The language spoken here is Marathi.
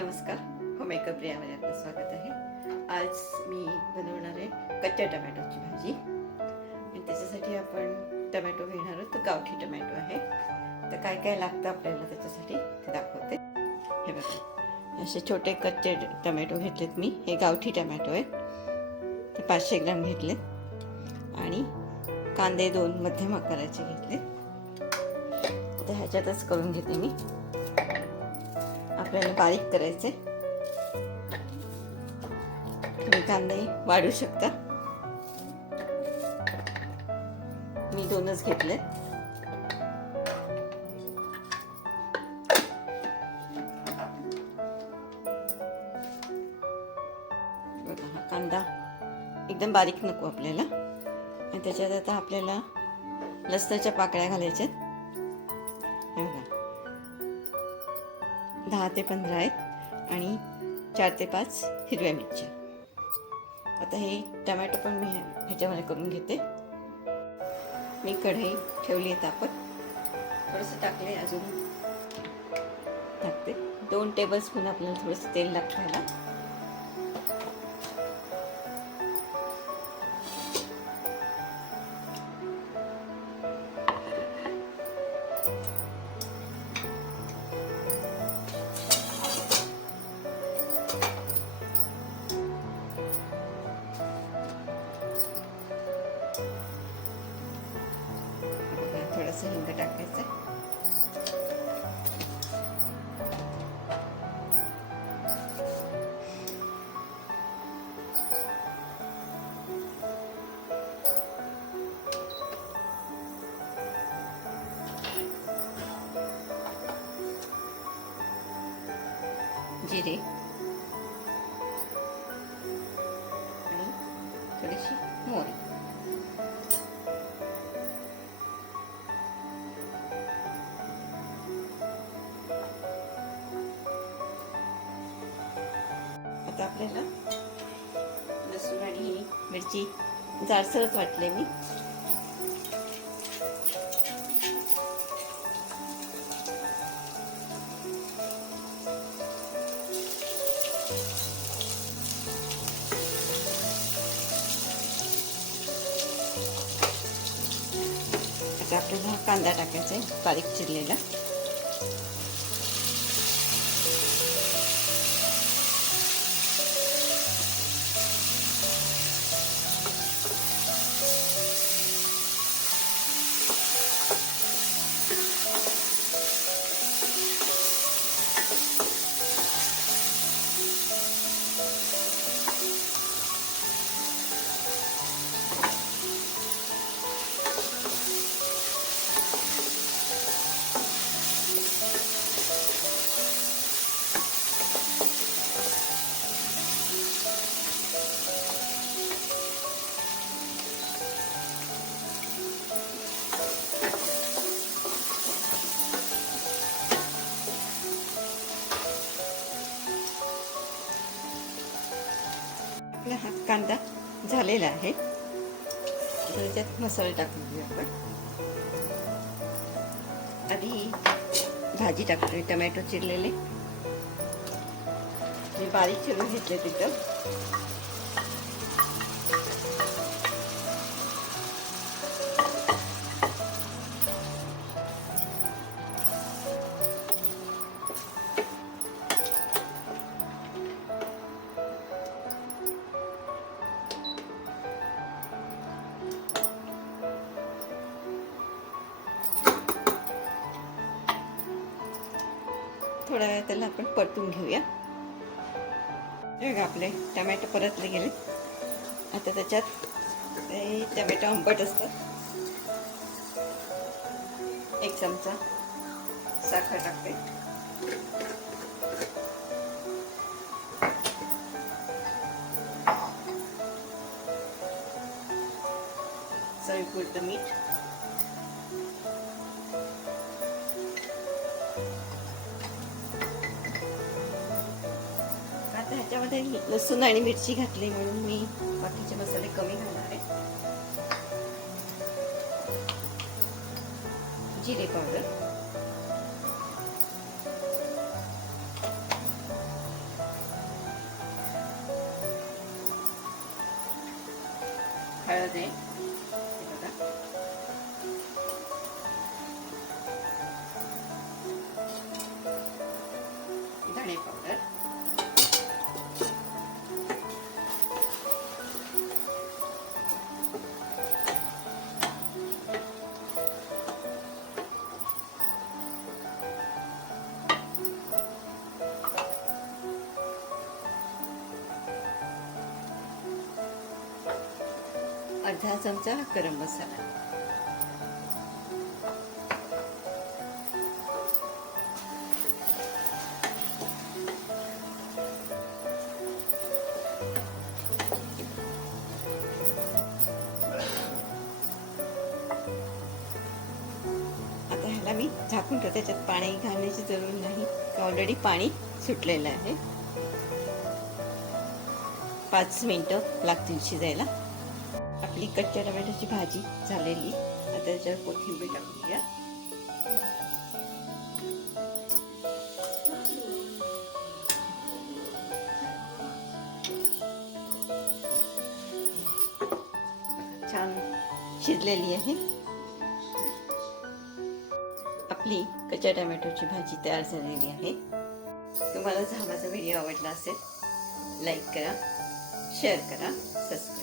नमस्कार, होममेकर प्रियामध्ये आपलं स्वागत आहे. आज मी बनवणार आहे कच्च्या टमॅटोची भाजी. आणि त्याच्यासाठी आपण टमॅटो घेणार आहोत. तो गावठी टमॅटो आहे. तर काय काय लागतं आपल्याला त्याच्यासाठी ते दाखवते. हे बघा, असे छोटे कच्चे टमॅटो घेतलेत मी. हे गावठी टमॅटो आहे. ते 500 ग्रॅम घेतलेत. आणि कांदे 2 मध्यम आकाराचे घेतले. तर ह्याच्यातच करून घेते मी. आपल्याला बारीक करायचे. तुम्ही कांदे वाढू शकता. मी 2च घेतले. बघा, हा कांदा एकदम बारीक नको आपल्याला. आणि त्याच्यात आता आपल्याला लसणाच्या पाकळ्या घालायच्यात. हे बघा, 10 ते 15 आहेत आणि 4 ते 5 हिरव्या मिरच्या. आता हे टमॅटो पण मी ह्याच्यामध्ये करून घेते. मी कढई ठेवली आहे तापत. थोडंसं टाकले, अजून टाकते. 2 टेबलस्पून आपल्याला थोडंसं तेल लागतं ह्याला. थोडंसं हिंग टाकायचं. जिरे आणि थोडीशी मोहरी. आता आपल्याला लसूण आणि मिरची जाडसरच वाटले मी. आता आपल्याला कांदा टाकायचा आहे, बारीक चिरलेला. आपला हा कांदा झालेला आहे. त्याच्यात मसाले टाकून घेऊ आपण. आधी भाजी टाकतोय. टमॅटो चिरलेले मी बारीक चिरून घेतले तिथं. थोड्या वेळ त्याला आपण परतून घेऊया. बघा, आपले टमॅटो परतले गेले. आता त्याच्यात टमॅटो आंबट असतात. 1 चमचा साखर टाकते. चवीपुरतं मीठ. ह्याच्यामध्ये लसूण आणि मिरची घातली म्हणून मी बाकीचे मसाले कमी घालणार आहे. जिरे पावडर, हळद आहे, हे बघा. धणे पावडर, अर्धा चमचा गरम मसाला, आता ह्याला मी झाकून ठेवते. त्याच्यात पाणी घालण्याची जरूर नाही, ऑलरेडी पाणी सुटलेलं आहे. 5 मिनिटं लागतील शिजायला. आपली कच्च्या टोमॅटोची भाजी झालेली. आता त्याच्यावर कोथिंबीर टाकूया. छान शिजलेली आहे. आपली कच्च्या टोमॅटोची भाजी तयार झालेली आहे. तुम्हाला जर माझा व्हिडिओ आवडला असेल, लाईक करा, शेअर करा, सबस्क्राईब